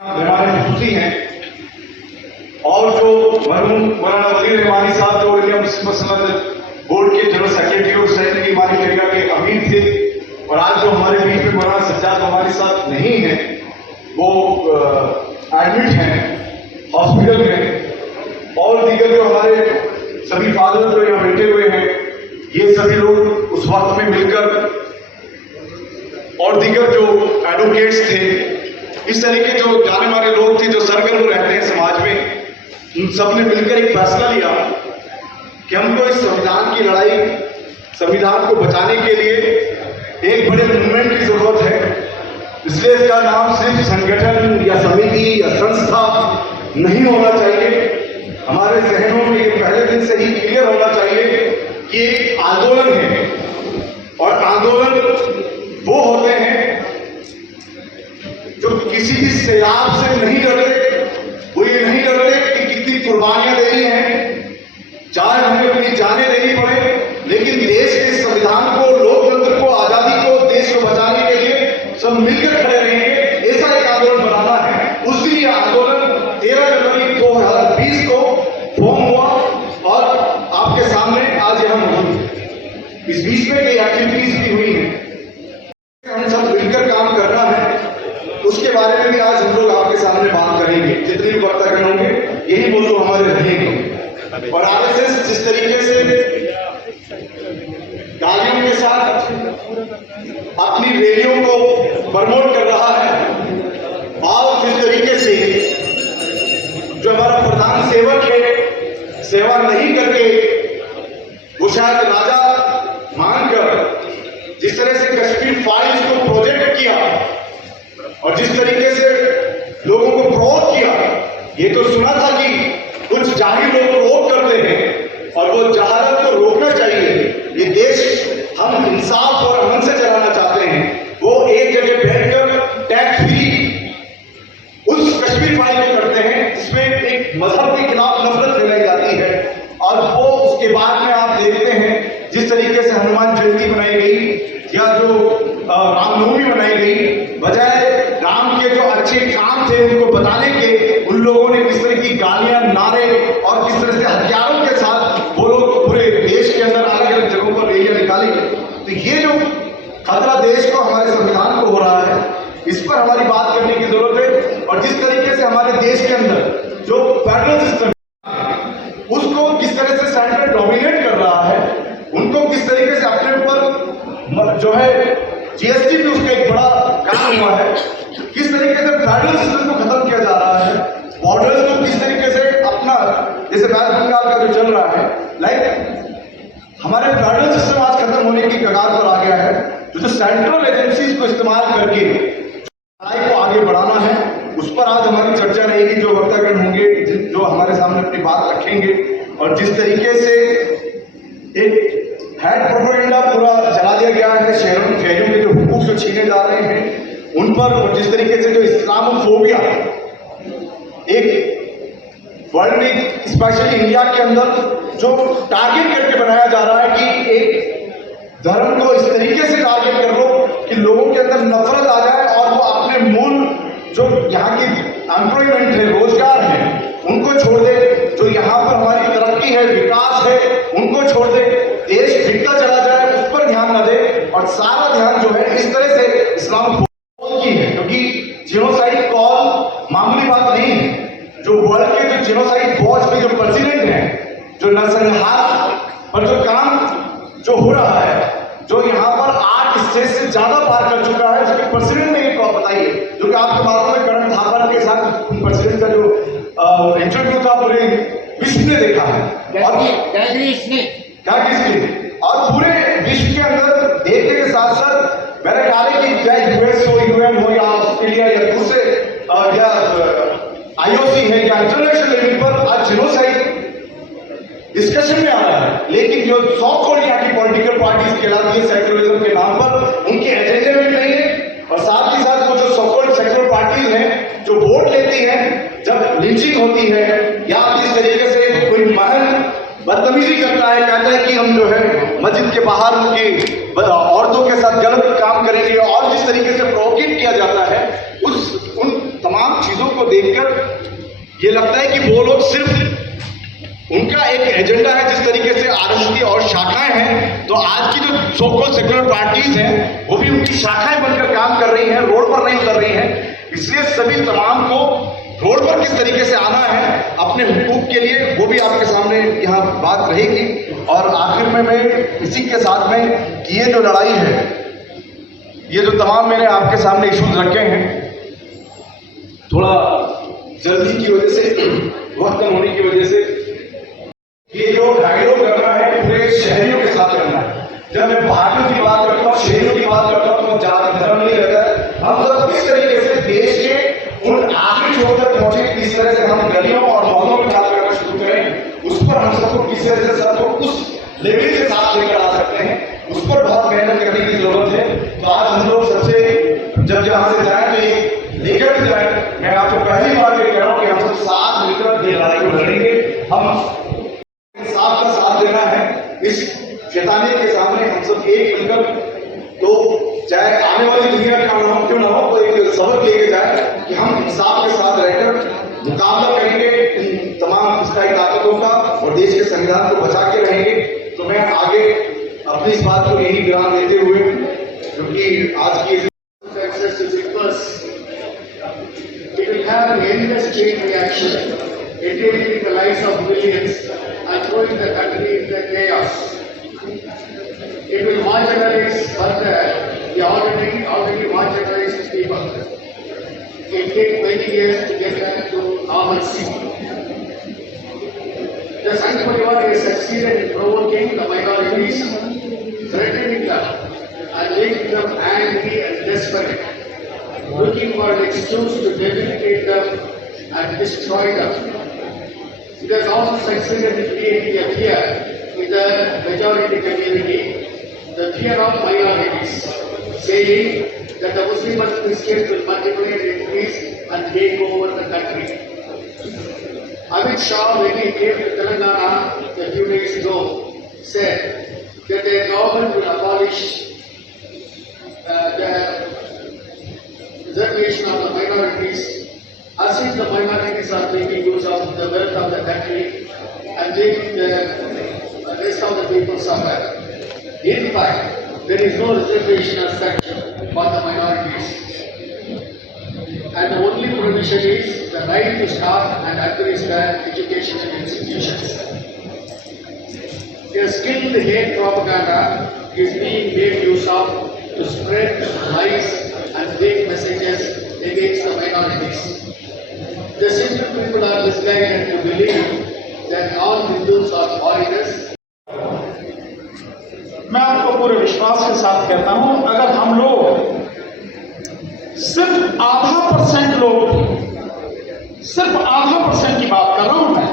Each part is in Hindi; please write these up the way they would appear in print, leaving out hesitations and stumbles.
रहमानी खुशी हैं और जो मरहूम मौलाना वली रहमानी साहब जो इंडियन मसलत बोर्ड के जनरल सेक्रेटरी और सैयद इमानी तरीका के अमीर थे और आज जो हमारे बीच में मौलाना सज्जाद हमारे साथ नहीं है, वो एडमिट हैं हॉस्पिटल में, और दीगर जो हमारे सभी फादर जो यहाँ बैठे हुए हैं, ये सभी लोग उस वक्त में मिलकर और दीगर जो एडवोकेट्स थे, इस तरह के जो जाने माने लोग थे जो सरगर्म रहते हैं समाज में, उन सब ने मिलकर एक फैसला लिया कि हमको इस संविधान की लड़ाई, संविधान को बचाने के लिए एक बड़े मूवमेंट की जरूरत है। इसलिए इसका नाम सिर्फ संगठन या समिति या संस्था नहीं होना चाहिए। हमारे जहनों में ये पहले दिन से ही क्लियर होना चाहिए कि एक आंदोलन है, और आंदोलन वो होते हैं जो किसी भी सैलाब से नहीं डरते। वो ये नहीं डरते कि कितनी कुर्बानियां देनी हैं, चाहे हमें अपनी जानें देनी पड़े, लेकिन देश के संविधान को, लोकतंत्र को, आजादी को, देश को बचाने के लिए सब मिलकर खड़े रहेंगे। ऐसा एक आंदोलन बनाना है। उस दिन यह आंदोलन 13 जनवरी 2020 को फॉर्म हुआ और आपके सामने आज यहां मौजूद है। इस बीच में कई एक्टिविटीज भी हुई हैं, हम सब मिलकर काम करना है, उसके बारे में भी आज हम लोग आपके सामने बात करेंगे। जितने भी वक्तागण होंगे यही मौजूद हमारे रहेंगे। और आरएसएस जिस तरीके से गालियों के साथ अपनी रैलियों को प्रमोट कर रहा है, और जिस तरीके से जो हमारा प्रधान सेवक है, सेवा नहीं करके वो शायद राजा मानकर जिस तरह से कश्मीर फाइल्स को प्रोजेक्ट किया और जिस तरीके से लोगों को प्रोवोक किया, ये तो सुना था कि कुछ जाहिर लोग प्रोवोक करते हैं और वो जहालत को रोकना चाहिए। ये देश हम इंसाफ और अमन से चलाना चाहते हैं। वो एक जगह बैठकर टैक्स फ्री उस कश्मीर फाइल को करते हैं जिसमें एक मजहब के खिलाफ नफरत फैलाई जाती है, और वो उसके बाद में आप देखते हैं जिस तरीके से हनुमान जयंती बनाई गई या जो रामनवमी बनाई गई, बजाय राम के जो अच्छे काम थे उनको बताने के, उन लोगों ने किस तरह की गालियां, नारे और किस तरह से हथियारों के साथ वो लोग पूरे देश के अंदर अलग अलग जगहों पर रैलियां निकाली। तो ये जो खतरा देश को, हमारे संविधान को हो रहा है, इस पर हमारी बात करने की जरूरत है। और जिस तरीके से हमारे देश के अंदर जो फेडरल सिस्टम उसको किस तरह से सेंटर डोमिनेट कर रहा है, उनको किस तरीके से अपने ऊपर जो है जीएसटी भी उसका एक बड़ा काम हुआ है, किस तरीके से फेडरल सिस्टम को खत्म किया जा रहा है, बॉर्डर्स को किस तरीके से अपना, जैसे वेस्ट बंगाल का जो चल रहा है, लाइक हमारे फेडरल सिस्टम आज खत्म होने की कगार पर आ गया है। जो सेंट्रल एजेंसीज को इस्तेमाल करके लड़ाई को आगे बढ़ाना है, उस पर आज हमारी चर्चा रहेगी। जो वक्तागण होंगे जो हमारे सामने अपनी बात रखेंगे, और जिस तरीके से एक हेड प्रोपेगेंडा पूरा जला दिया गया है, शहरों के जो हुकूक जो छीने जा रहे हैं उन पर, और जिस तरीके से जो इस्लामोफोबिया एक वर्ल्ड में, स्पेशली इंडिया के अंदर जो टारगेट करके बनाया जा रहा है कि एक धर्म को इस तरीके से टारगेट कर लो कि लोगों के अंदर नफरत आ जाए और वो अपने मूल जो यहाँ की एम्प्लॉयमेंट है, रोजगार है, उनको छोड़ दे। जो यहाँ पर हमारी तरक्की है, विकास है, उनको छोड़ दे, देश बिकता चला जाए, उस पर ध्यान न दे, और सारा ध्यान जो है इस तरह से इस्लाम की है। क्योंकि जिनोसाइड कॉल मामूली बात नहीं है। जो वर्ल्ड के जो जिनोसाइड वॉच के जो प्रेसिडेंट हैं, जो नरसंहार पर जो काम जो हो रहा है, जो यहाँ पर 8 स्टेट से ज्यादा पार कर चुका है, उसके प्रेसिडेंट ने एक बताइए, जो कि आपके मालूम है करण थापर के साथ प्रेसिडेंट का जो इंटरव्यू था पूरे विश्व ने देखा है, और क्या किसने, और पूरे विश्व के अंदर देखने के साथ साथ मैंने डाले कि चाहे यूएस हो, यूएन हो, या ऑस्ट्रेलिया या दूसरे या आईओसी है, या इंटरनेशनल लेवल पर आज जिनोसाइड डिस्कशन में आ रहा है। लेकिन जो सॉ कॉल्ड यहाँ की पॉलिटिकल पार्टीज कहलाती है सेक्युलरिज्म के नाम पर, उनके एजेंडे में नहीं है। और साथ ही साथ वो जो सॉ कॉल्ड सेक्युलर पार्टीज हैं जो वोट लेती हैं जब लिंचिंग होती है या जिस तरीके से कोई महल बदतमीजी करता है, कहता है कि हम जो है मस्जिद के बाहर उनकी औरतों के साथ गलत काम करेंगे, और जिस तरीके से प्रोवोकेट किया जाता है, उन तमाम तमाम चीजों को देखकर ये लगता है कि वो लोग सिर्फ उनका एक एजेंडा है। जिस तरीके से आरएसएस और शाखाएं हैं, तो आज की जो सो कॉल्ड सेक्युलर पार्टीज हैं वो भी उनकी शाखाएं बनकर काम कर रही हैं, रोड पर नहीं उतर रही हैं। इसलिए सभी तमाम को रोड पर किस तरीके से आना है अपने हुकूक के लिए, वो भी आपके सामने यहाँ बात रहेगी। और आखिर में मैं इसी के साथ में कि ये जो लड़ाई है, ये जो तमाम मैंने आपके सामने इश्यूज रखे हैं, थोड़ा जल्दी की वजह से, वक्त कम होने की वजह से, ये जो डायलॉग करना है पूरे शहरियों के साथ करना है। जब मैं पहाड़ियों की बात करता हूँ, शहरियों की बात करता हूँ, तो ज्यादा धर्म नहीं रहता है। हम सब किस तरीके से देश के उन आखिरी छोर तक पहुंचे, किस तरह से हम गलियों और मोहल्लों में बात करना शुरू करें, उस पर हम सबको किस तरह से सबको उस लेवल के साथ लेकर आ सकते हैं, उस पर बहुत मेहनत करने की जरूरत है। तो आज हम लोग सबसे जब जहां से जाए तो ये लेकर भी जाए। मैं आपको पहली बार ये कह रहा हूँ कि हम सब साथ मिलकर ये लड़ाई को लड़ेंगे। हम साथ का साथ देना है इस शैतानी के सामने। हम सब एक मिलकर, तो चाहे आने वाली दुनिया का नाम क्यों ना हो, तो एक सबक लेके जाए कि हम इंसाफ के साथ रहकर मुकाबला करेंगे इन तमाम इस्लाही ताकतों का और देश के संविधान को बचा के रहेंगे। तो मैं आगे अपनी इस बात को यही विराम देते हुए, क्योंकि आज की entering the lives of millions and throwing the country into chaos. It will marginalize further the already marginalized people. It will take many years to get them to normalcy. The Sangh Parivar has succeeded in provoking the minorities, threatening them and making them angry and desperate, looking for an excuse to debilitate them and destroy them. It has also succeeded in creating a fear in the majority community, the fear of minorities, saying that the Muslim and Christians will multiply and increase and take over the country. Amit Shah, when he came to Telangana a few days ago, said that the government will abolish the reservation of the minorities, as if the minorities are making use of the wealth of the country and making the rest of the people suffer. In fact, there is no reservation as such for the minorities. And the only provision is the right to start and administer educational institutions. A skilled hate propaganda is being made use of to spread lies and fake messages against the minorities. The simple people are misguided to believe that all Hindus are foreigners. मैं आपको पूरे विश्वास के साथ कहता हूं, अगर हम लोग सिर्फ आधा परसेंट लोग, सिर्फ आधा परसेंट की बात कर रहा हूं मैं,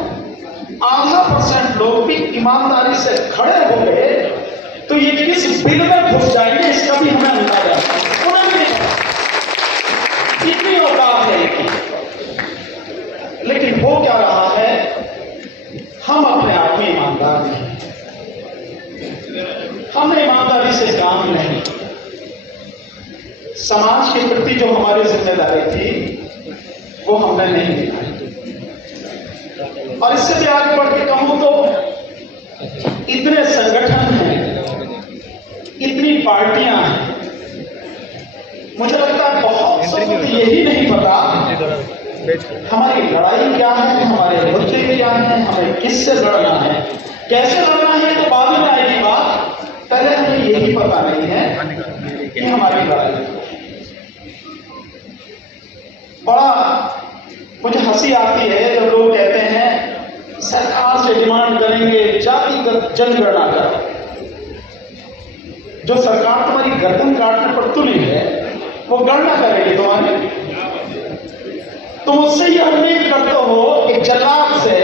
आधा परसेंट लोग भी ईमानदारी से खड़े हो गए तो ये किस बिल में घुस जाएंगे इसका भी हमें अंदाजा है। उन्हें भी नहीं पता, इतनी औकात है। लेकिन हो क्या रहा है, हम अपने आप में ईमानदार नहीं, हमने ईमानदारी से काम नहीं, समाज के प्रति जो हमारी जिम्मेदारी थी वो हमने नहीं निभाई। और इससे भी आगे बढ़ के कहूं तो इतने संगठन हैं, इतनी पार्टियां हैं, मुझे लगता है बहुत सबको यही नहीं पता हमारी लड़ाई क्या है, हमारे मुद्दे क्या हैं, हमें किससे लड़ना है, कैसे लड़ना है, तो बाद में आएगी बात। पहले हमें यही पता नहीं है कि हमारी लड़ाई। बड़ा मुझे हंसी आती है जब लोग कहते हैं सरकार से डिमांड करेंगे जातिगत जनगणना करो। जो सरकार तुम्हारी गर्दन काटने पर तुली है वो गणना करेगी तुम्हारी। तुम उससे ये उम्मीद करते हो एक जल्लाद से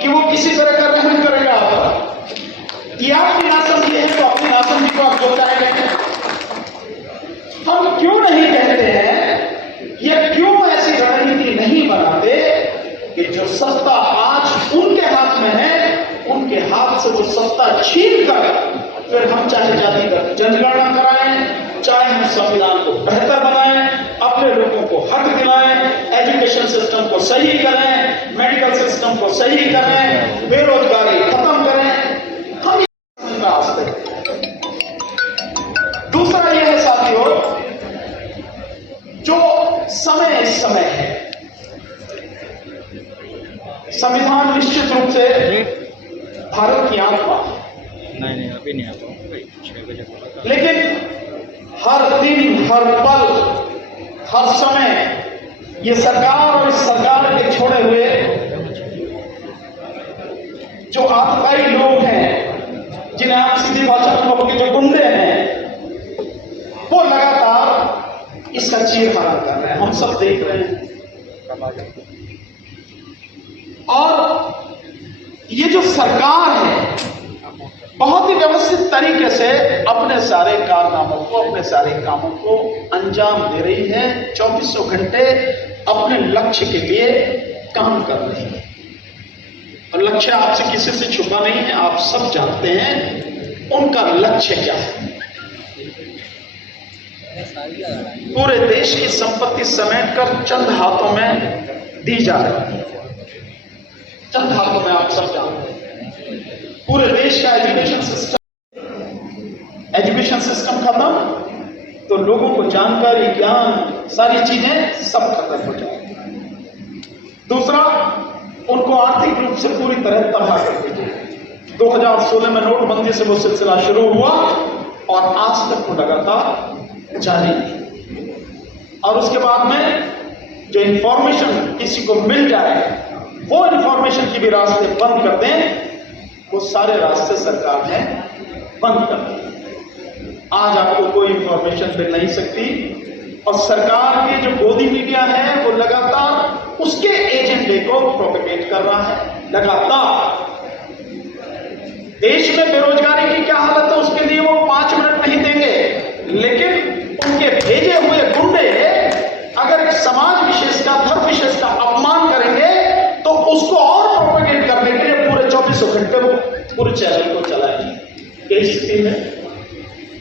कि वो किसी तरह का रहम करेगा आपका। ये आपकी नासमझी है तो अपनी नासमझी को आप जो चाहेंगे। हम क्यों नहीं कहते हैं या क्यों ऐसी रणनीति नहीं बनाते कि जो सत्ता आज उनके हाथ में है, उनके हाथ से वो सत्ता छीन कर फिर हम चाहे जातिगत जनगणना कराएं, चाहे हम संविधान को बेहतर बनाएं, अपने लोगों को हक दिलाएं, एजुकेशन सिस्टम को सही करें, मेडिकल सिस्टम को सही करें, बेरोजगारी खत्म करें। हम ये आज तक। दूसरा यह है साथियों, जो समय इस समय है, संविधान निश्चित रूप से भारत की आत्मा, नहीं अभी नहीं आता हूँ, 6 बजे बोला था। लेकिन हर दिन, हर पल, हर समय ये सरकार और इस सरकार के छोड़े हुए जो आतताई लोग हैं, जिन्हें आप सीधी भाषा में कहोगे जो गुंडे हैं, वो लगातार इसका चीरहरण कर रहे हैं। हम सब देख रहे हैं। और ये जो सरकार है बहुत ही व्यवस्थित तरीके से अपने सारे कारनामों को, अपने सारे कामों को अंजाम दे रही है। 2400 घंटे अपने लक्ष्य के लिए काम कर रही है। और लक्ष्य आपसे किसी से छुपा नहीं है, आप सब जानते हैं उनका लक्ष्य क्या है। पूरे देश की संपत्ति समेटकर चंद हाथों में दी जा रही है। चंद हाथों में, आप सब जानते हैं। पूरे देश का एजुकेशन सिस्टम खत्म तो लोगों को जानकारी, ज्ञान, सारी चीजें सब खत्म हो जाएगी। दूसरा, उनको आर्थिक रूप से पूरी तरह तबाह कर दीजिए। 2016 में नोटबंदी से वो सिलसिला शुरू हुआ और आज तक वो लगातार जारी है। और उसके बाद में जो इंफॉर्मेशन किसी को मिल जाए, वो इंफॉर्मेशन की भी रास्ते बंद कर दें, वो सारे रास्ते सरकार ने बंद कर दिए। आज आपको कोई इंफॉर्मेशन मिल नहीं सकती। और सरकार की जो गोदी मीडिया है वो लगातार उसके एजेंडे को प्रोपेगेट कर रहा है। लगातार देश में बेरोजगारी की क्या हालत है उसके लिए वो 5 मिनट नहीं देंगे, लेकिन उनके भेजे हुए गुंडे अगर समाज विशेष का, धर्म विशेष का अपमान करेंगे तो उसको और प्रोपेगेट करने के लिए पूरे 2400 घंटे वो पूरे चैनल को चलाएंगे। यही स्थिति है।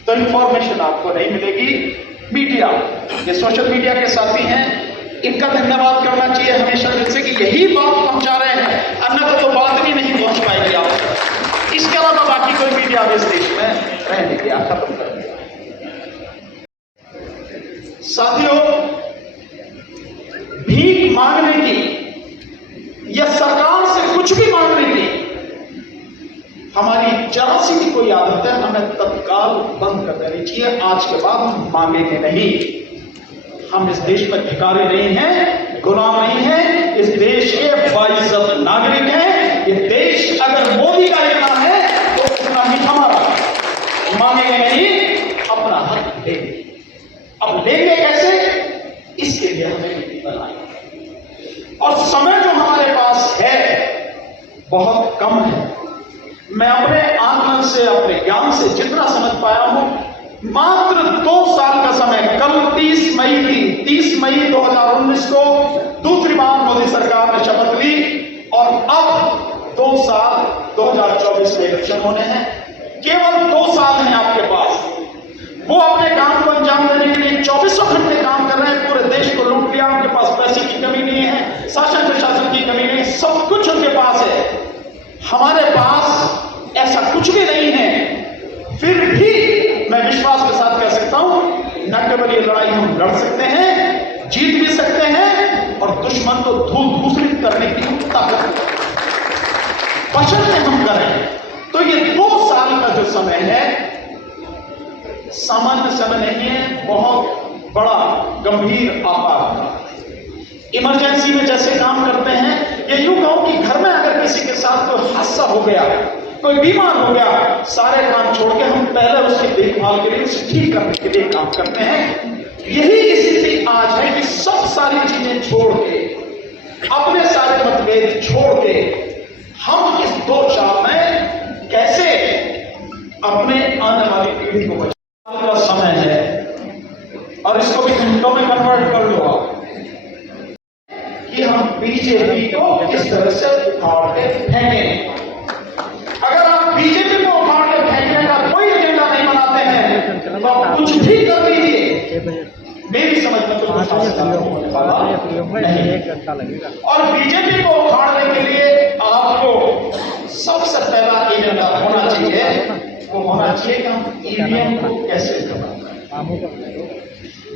तो इंफॉर्मेशन आपको नहीं मिलेगी। मीडिया, ये सोशल मीडिया के साथी हैं, इनका धन्यवाद करना चाहिए हमेशा दिल से कि यही बात पहुंचा रहे हैं, अन्यथा तो बात भी नहीं पहुंच पाएगी आप। इसके अलावा बाकी कोई मीडिया इस देश में रहने दिया, खत्म कर दिया। साथियों, भीख मांगने की या सरकार से कुछ भी मांगने की हमारी जरा सी भी कोई आदत है, हमें तत्काल बंद कर देनी चाहिए। आज के बाद हम मांगेंगे नहीं। हम इस देश में भिखारी नहीं हैं, गुलाम नहीं हैं, इस देश के बाइज्जत नागरिक हैं। ये देश अगर मोदी का इतना है तो उतना ही हमारा। मांगेंगे नहीं, अपना हक लेंगे। अब लेंगे कैसे, इसके लिए हमें नीति बनानी है। और समय जो हमारे पास है बहुत कम है। मैं अपने आकलन से, अपने ज्ञान से जितना समझ पाया हूं, मात्र 2 साल का समय। कल 30 मई थी, 30 मई 2019 को दूसरी बार मोदी सरकार ने शपथ ली और अब 2 साल 2024 में इलेक्शन होने हैं। केवल 2 साल हैं आपके पास। वो अपने काम को अंजाम देने के लिए 2400 घंटे काम कर रहे हैं। पूरे देश को लूट लिया। उनके पास पैसे की कमी नहीं है, शासन प्रशासन की कमी नहीं है, सब कुछ उनके पास है। हमारे पास ऐसा कुछ भी नहीं है। फिर भी मैं विश्वास के साथ कह सकता हूं, न केवल ये लड़ाई हम लड़ सकते हैं, जीत भी सकते हैं और दुश्मन को धूल धूसरित करने की ताकत बचत में हम करें। तो ये 2 साल का जो समय है सामान्य समय नहीं है, बहुत बड़ा गंभीर आपात। इमरजेंसी में जैसे काम करते हैं, ये यूं कहूं कि घर में अगर किसी के साथ कोई हादसा हो गया, कोई बीमार हो गया, सारे काम छोड़ के हम पहले उसकी देखभाल के लिए, उसे ठीक करने के लिए काम करते हैं। यही स्थिति आज है कि सब सारी चीजें छोड़ के, अपने सारे मतभेद छोड़ के, हम इस 2 साल में कैसे अपने आने वाली पीढ़ी को बचाने का समय है। और इसको भी घंटों में कन्वर्ट कर लो आप कि हम बीजेपी को किस तरह से उखाड़ के फेंकें। अगर आप बीजेपी को उखाड़ के फेंकने का कोई एजेंडा नहीं बनाते हैं तो आप कुछ भी कर लीजिए, मेरी समझ में तो होने वाला नहीं। एक घंटा लगेगा। और बीजेपी को उखाड़ने के लिए आपको सबसे पहला एजेंडा होना चाहिए, वो होना चाहिए कि हम ईवीएम को कैसे करवाएं।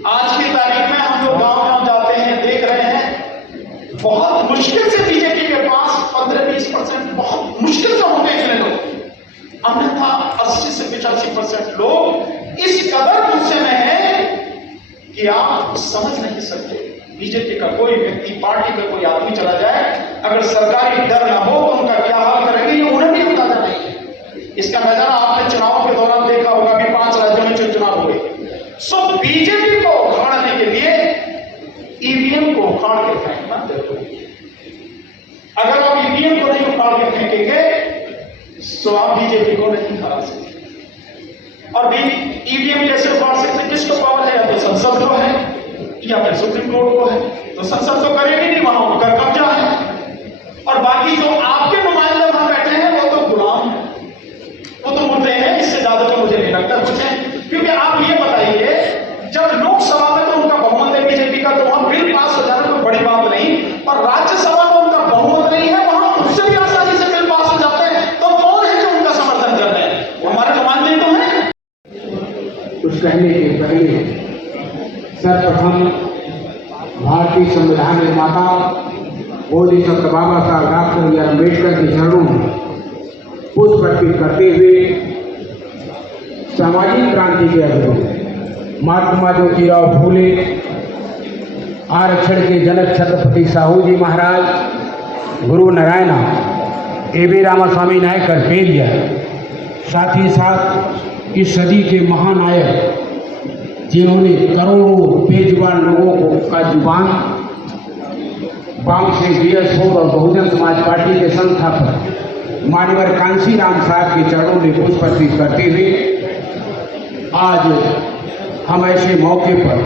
आज की तारीख में हम लोग गांव जाते हैं, देख रहे हैं बहुत मुश्किल से बीजेपी के पास 15-20% बहुत मुश्किल से होंगे इतने लोग, अन्यथा 80 से 85% लोग इस कदर गुस्से में हैं कि आप समझ नहीं सकते। बीजेपी का कोई व्यक्ति, पार्टी का कोई आदमी चला जाए, अगर सरकारी डर ना हो तो उनका क्या हाल करेंगे ये उन्हें भी अंदाजा नहीं है। इसका नजारा आपने चुनाव के दौरान देखा होगा, भी 5 राज्यों में चुनाव हुए। सो बीजेपी को उखाड़ने के लिए ईवीएम को उखाड़ के फेंकना जरूरी है। अगर आप ईवीएम को नहीं उखाड़ के फेंकेंगे तो आप बीजेपी को नहीं हरा सकते। और भी ईवीएम कैसे उखाड़ सकते? किसको पावर है? या तो संसद को है या फिर सुप्रीम कोर्ट को है। तो संसद तो करेगी नहीं, वहां उनका कब्जा है। और बाकी जो आपके नुमाइंदे वहां बैठे हैं वो तो गुलाम है, वो तो मुद्दे हैं। इससे ज्यादा तो मुझे नहीं लगता कुछ है। क्योंकि आप ये बताइए, जब लोकसभा में तो उनका बहुमत है बीजेपी का, तो वहां बिल पास हो जाना कोई बड़ी बात नहीं। और राज्यसभा में उनका बहुमत नहीं है, वहां उससे भी आसानी से बिल पास हो जाते हैं। तो कौन है जो उनका समर्थन कर रहे हैं? वो हमारे नुमाइंदे तो हैं। कुछ कहने के पहले सर्वप्रथम भारतीय संविधान निर्माता बोधि संत बाबा साहब डॉक्टर बी आर अम्बेडकर के चरणों में पुष्प अर्पित करते हुए सामाजिक क्रांति के अग्रदूत महात्मा ज्योतिराव फूले, आरक्षण के जनक छत्रपति साहू जी महाराज, गुरु नारायण ए.वी. रामास्वामी नायकर पेरियर, साथ ही साथ इस सदी के महानायक जिन्होंने करोड़ों बेजुबान लोगों को का जुबान बाम से BS4 और बहुजन समाज पार्टी के संस्थापक मान्यवर कांसी राम साहब के चरणों में पुष्प अर्पित करते हुए आज हम ऐसे मौके पर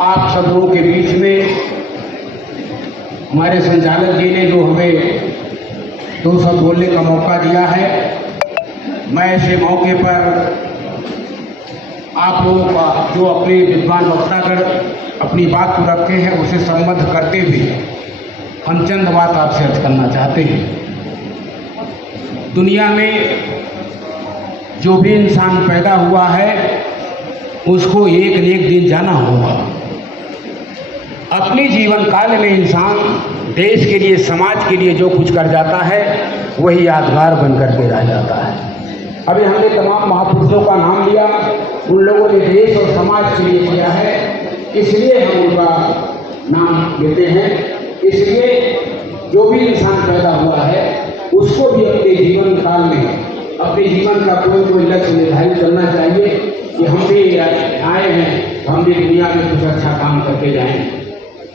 आप सब लोगों के बीच में, हमारे संचालक जी ने जो हमें 2 शब्द बोलने का मौका दिया है, मैं ऐसे मौके पर आप लोगों का जो अपने विद्वान वक्तागण अपनी बात को रखे हैं उसे संबद्ध करते हुए हम चंद बात आपसे अर्ज करना चाहते हैं। दुनिया में जो भी इंसान पैदा हुआ है उसको एक न एक दिन जाना होगा। अपने जीवन काल में इंसान देश के लिए, समाज के लिए जो कुछ कर जाता है वही यादगार बनकर के रह जाता है। अभी हमने तमाम महापुरुषों का नाम लिया, उन लोगों ने देश और समाज के लिए किया है, इसलिए हम उनका नाम लेते हैं। इसलिए जो भी इंसान पैदा हुआ है उसको भी अपने जीवन काल में अपने जीवन का कोई लक्ष्य निर्धारित करना चाहिए कि हम भी आए हैं, हम भी दुनिया में कुछ अच्छा काम करके जाएं।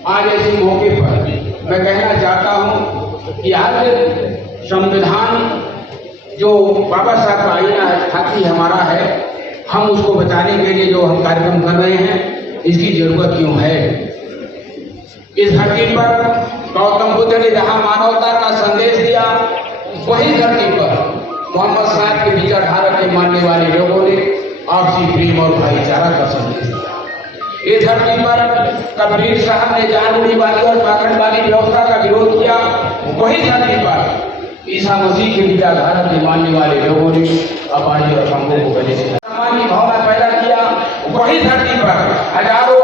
आज ऐसे मौके पर मैं कहना चाहता हूं कि आज संविधान जो बाबा साहब का आईना साथी हमारा है, हम उसको बचाने के लिए जो हम कार्यक्रम कर रहे हैं, इसकी जरूरत क्यों है? इस धरती पर गौतम बुद्ध ने जहां मानवता का संदेश दिया, वही धरती पर मोहम्मद साहब के विचारधारा के मानने वाले लोगों ने आपसी प्रेम और भाईचारा का संदेश दिया। इस धरती पर कबीर साहब ने जानबूझी वाली और पाखंड वाली व्यवस्था का विरोध किया, वही धरती पर ईसा मसीह के विचारधारा के मानने वाले लोगों ने अपाही और संघों को गले से सम्मान की भावना पैदा किया। वही धरती पर हजारों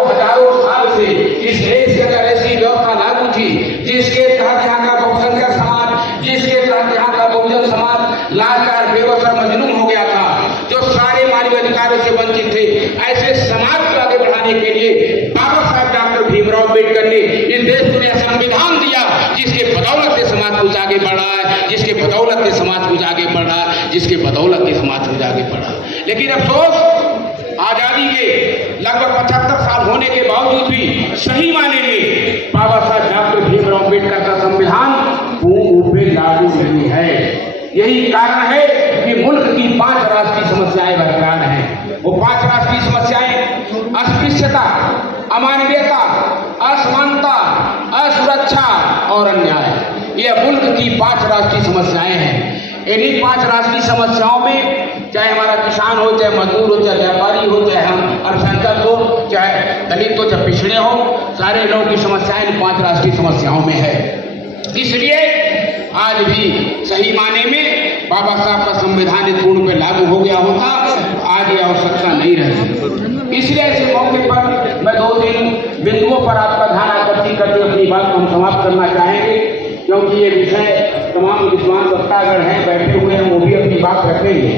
साल से इस देश के अंदर ऐसी व्यवस्था लागू थी जिसके तहत यहाँ का बहुसंख्यक समाज, जिसके तहत यहाँ का बहुजन समाज लाचार, बेबस और मजलूम हो गया था, जो सारे मानव अधिकारों से वंचित थे। ऐसे समाज को आगे बढ़ाने के लिए बाबा साहब डॉक्टर भीमराव अम्बेडकर ने इस देश को यह संविधान दिया, जिसके बदौलत से समाज कुछ आगे बढ़ा है, जिसके बदौलत से समाज कुछ आगे बढ़ा, जिसके बदौलत से समाज कुछ आगे बढ़ा। लेकिन अफसोस, आजादी के लगभग 75 साल होने के बावजूद भी सही मायने में बाबा साहब डॉक्टर भीमराव अम्बेडकर का संविधान पूर्ण रूप में लागू नहीं है। यही कारण है कि मुल्क की 5 राष्ट्रीय समस्याएं बरकरार हैं। वो 5 राष्ट्रीय समस्याएं अस्पृश्यता, अमानवीयता, असमानता, असुरक्षा और अन्याय, यह मुल्क की 5 राष्ट्रीय समस्याएं हैं। इन्हीं 5 राष्ट्रीय समस्याओं में, चाहे हमारा किसान हो, चाहे मजदूर हो, चाहे व्यापारी हो, चाहे हम अल्पसंख्यक हो, चाहे दलित हो, चाहे पिछड़े हो, सारे लोगों की समस्याएं इन 5 राष्ट्रीय समस्याओं में है। इसलिए आज भी सही माने में बाबा साहब का संविधान यदि पूर्ण पे लागू हो गया होता, आज ये आवश्यकता नहीं रहती। इसलिए इस मौके पर मैं 2-3 बिंदुओं पर आपका ध्यान आकर्षित करके अपनी बात को हम समाप्त करना चाहेंगे, क्योंकि ये विषय तमाम विद्वान वक्तागण हैं बैठे हुए हैं, वो भी अपनी बात रखेंगे।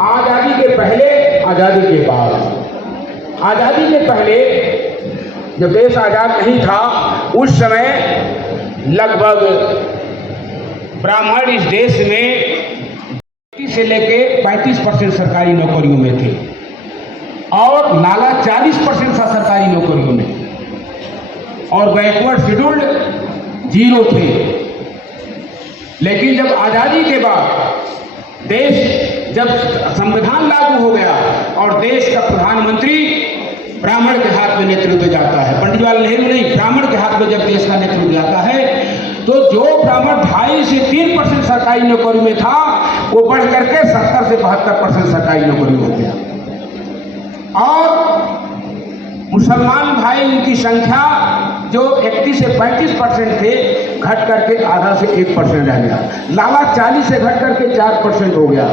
आज़ादी के पहले, आज़ादी के बाद। आज़ादी के पहले जब देश आज़ाद नहीं था, उस समय लगभग ब्राह्मण इस देश में से लेके 35% सरकारी नौकरियों में थे और लाला 40% था सरकारी नौकरियों में, और बैकवर्ड शेड्यूल्ड 0 थे। लेकिन जब आज़ादी के बाद देश, जब संविधान लागू हो गया और देश का प्रधानमंत्री ब्राह्मण के हाथ में नेतृत्व जाता है, पंडित जवाहरलाल नेहरू नहीं, ब्राह्मण के हाथ में जब देश का नेतृत्व जाता है, तो जो ब्राह्मण 2.5 से 3% सरकारी नौकरी में था, वो बढ़ करके 70 से 72% सरकारी नौकरी हो गया। और मुसलमान भाई, उनकी संख्या जो 31 से 35% थे, घट करके आधा से 1% रह गया। लाला 40 से घट करके 4% हो गया।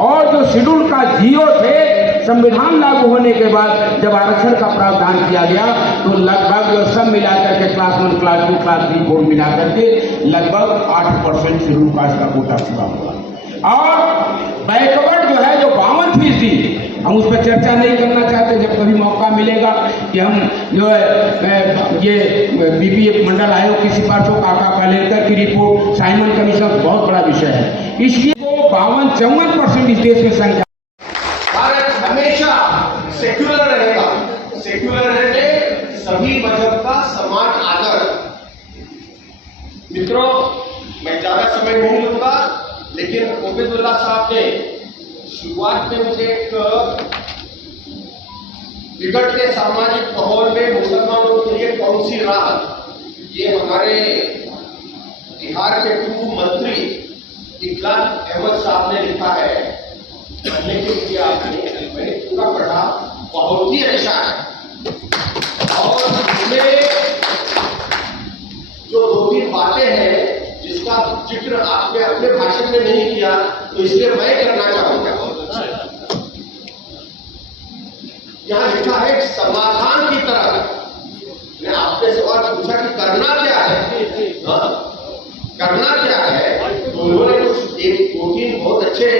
और जो शेड्यूल का 0 थे, संविधान लागू होने के बाद जब आरक्षण का प्रावधान किया गया, तो लगभग सब मिलाकर के क्लास 1, क्लास 2, क्लास 3, 4 मिलाकर के लगभग 8% शेड्यूल कास्ट का कोटा पूरा हुआ। और बैकवर्ड जो है, जो 52%, हम उस पर चर्चा नहीं करना चाहते, जब कभी मौका मिलेगा कि हम जो है ये बीपीएफ मंडल आयोग की सिफारिशों, काका कालेलकर की रिपोर्ट, साइमन कमीशन, बहुत बड़ा विषय है। इसलिए 52-54% इस देश में संख्या। भारत हमेशा सेक्युलर रहेगा। सेक्युलर रहने सभी मजहब का समान आदर। मित्रों, मैं ज्यादा समय नहीं लूंगा, लेकिन उबैदुल्लाह साहब ने शुरुआत में मुझे एक बिगड़ते सामाजिक माहौल में मुसलमानों के लिए कौन सी राह, ये हमारे बिहार के पूर्व मंत्री इकबाल अहमद साहब ने लिखा है, पढ़ने के लिए आपने, मैंने पूरा पढ़ा, बहुत ही अच्छा है। और इसमें जो 2-3 बातें हैं जिसका जिक्र आपने अपने भाषण में नहीं किया, तो इसलिए मैं करना चाहूंगा। यहां लिखा है समाधान की तरफ। मैं आपसे सवाल पूछा कि करना क्या है, करना क्या है, तो उन्होंने कुछ 2-3 बहुत अच्छे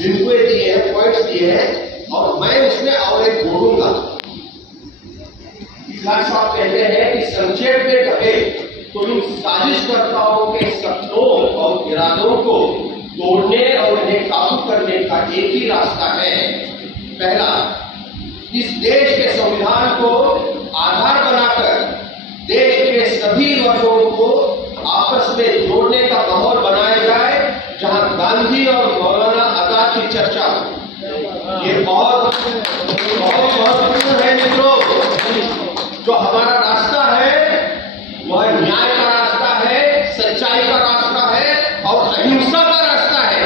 बिंदुए दिए हैं, पॉइंट्स दिए हैं, और मैं उसमें और एक जोड़ूंगा। इकबाल साहब कहते हैं कि संक्षेप में कहे तो इन साजिशकर्ताओं के सपनों और इरादों को तोड़ने और इन्हें काबू करने का एक ही रास्ता है। पहला, इस देश के संविधान को आधार बनाकर देश के सभी वर्गों को आपस में जोड़ने का माहौल बनाया जाए, जहां गांधी और मौलाना आजाद की चर्चा हो। ये बहुत महत्वपूर्ण है मित्रों। जो हमारा रास्ता है वह न्याय का रास्ता है, सच्चाई का रास्ता है और अहिंसा का रास्ता है,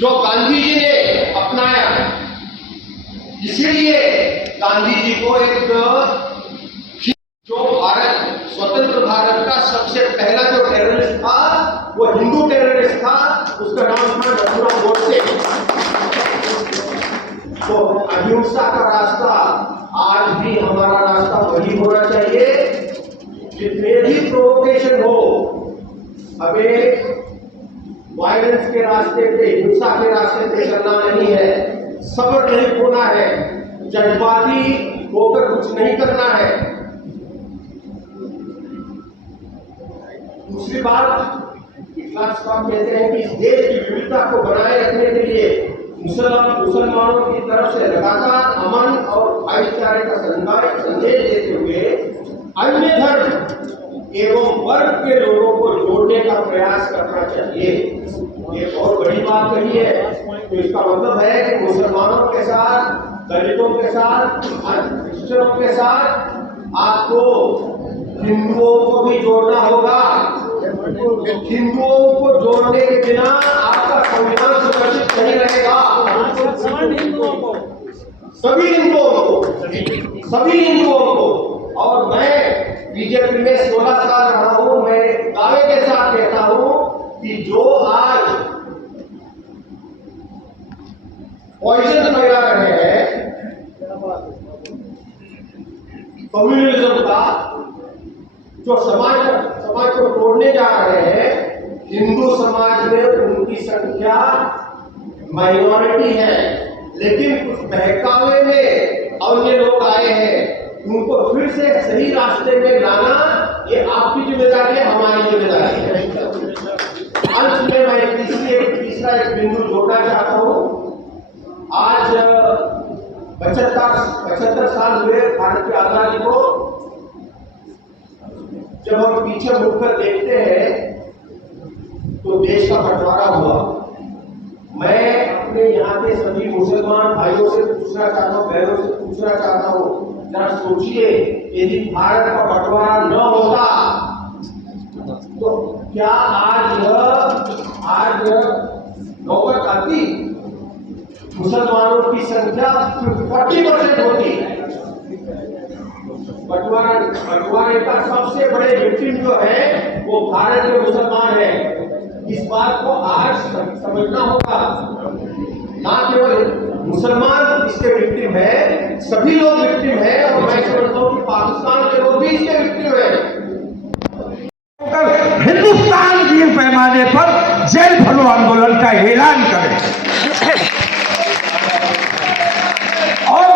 जो गांधी जी ने अपनाया। इसीलिए गांधी जी को एक, जो भारत, स्वतंत्र भारत का सबसे पहला जो टेररिस्ट था, वो हिंदू टेररिस्ट था, उसका नाम था नथुराम गोडसे। तो अहिंसा का रास्ता आज भी हमारा रास्ता वही होना चाहिए। जितने भी प्रोवोकेशन हो, हमें वायलेंस के रास्ते पे, हिंसा के रास्ते पे चलना नहीं है, सब्र नहीं खोना है, जज्बाती होकर कुछ नहीं करना है। दूसरी बात, इकबाल साहब कहते हैं कि इस देश की विविधता को बनाए रखने के लिए मुसलमानों की तरफ से लगातार अमन और भाईचारे का संदेश देते हुए अन्य धर्म एवं वर्ग के लोगों को जोड़ने का प्रयास करना चाहिए। ये बहुत बड़ी बात कही है। तो इसका मतलब है कि मुसलमानों के साथ, दलितों के साथ, क्रिश्चियनों के साथ आपको हिंदुओं को भी जोड़ना होगा। हिंदुओं को जोड़ने के बिना आपका संविधान सुरक्षित नहीं रहेगा। सभी हिंदुओं को। और मैं बीजेपी में 16 साल रहा हूं, मैं दावे के साथ कहता हूं कि जो आज पॉइजन फैला रहे हैं कम्युनलिज्म का, जो समाज को तोड़ने जा रहे हैं, हिंदू समाज में उनकी संख्या माइनॉरिटी है, लेकिन कुछ बहकावे में अन्य लोग आए हैं, उनको फिर से सही रास्ते में लाना ये आपकी जिम्मेदारी है, हमारी जिम्मेदारी है। अंत में मैं तीसरा एक बिंदु जोड़ना चाहता हूं। आज 75 साल हुए भारत की आजादी को। जब हम पीछे मुड़कर देखते हैं तो देश का बंटवारा हुआ। मैं अपने यहाँ के सभी मुसलमान भाइयों से पूछना चाहता हूँ, बहनों से पूछना चाहता हूँ, जरा सोचिए, यदि भारत का बंटवारा न होता तो क्या आज नौबत आती? मुसलमानों की संख्या 40% होती। बंटवारे का सबसे बड़े विक्टिम जो है वो भारत के मुसलमान है। इस बात को आज समझना होगा। ना केवल मुसलमान इसके विक्टिम है, सभी लोग विक्टिम है, और मैं समझता हूँ कि पाकिस्तान के लोग भी इसके विक्टिम है। हिंदुस्तान के पैमाने पर जेल भरो आंदोलन का ऐलान करें। और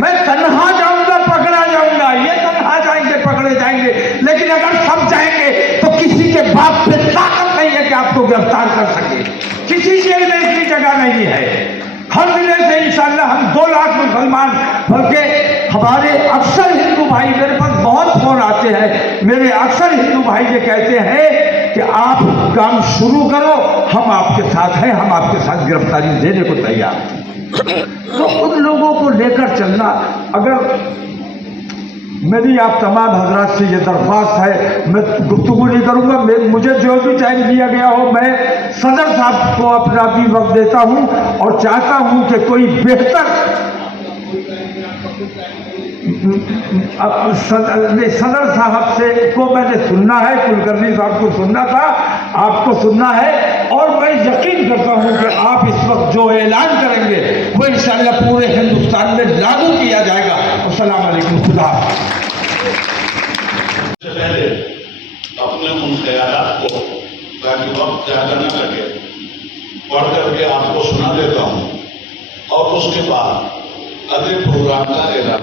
मैं तन्हा जाऊंगा, पकड़ा जाऊंगा, ये तन्हा जाएंगे, पकड़े जाएंगे, लेकिन अगर सब जाएंगे तो किसी के बाप पे ताकत नहीं है कि आपको गिरफ्तार कर सके। किसी जेल में इतनी जगह नहीं है। हर जिले से इंशाअल्लाह हम 2 लाख मुसलमान, बल्कि हमारे अक्सर हिंदू भाई, मेरे पास बहुत फोन आते हैं, मेरे अक्सर हिंदू भाई ये कहते हैं कि आप काम शुरू करो, हम आपके साथ हैं, हम आपके साथ गिरफ्तारी देने को तैयार हैं। तो उन लोगों को लेकर चलना, अगर मेरी आप तमाम हजरात से ये दरख्वास्त है, मैं गुफ्तगू नहीं करूंगा, मुझे जो भी टाइम दिया गया हो, मैं सदर साहब को अपना भी वक्त देता हूं और चाहता हूं कि कोई बेहतर सदर साहब से को मैंने सुनना है, कुलकर्णी साहब को सुनना था, आपको सुनना है, और मैं यकीन करता हूं कि आप इस वक्त जो ऐलान करेंगे वो इंशाअल्लाह पूरे हिंदुस्तान में लागू किया जाएगा। अस्सलाम वालेकुम। खुदा से पहले अपने उन ख्यालात को, ताकि वक्त ज्यादा न लगे, पढ़ करके आपको सुना देता हूँ और उसके बाद अगले प्रोग्राम का ऐलान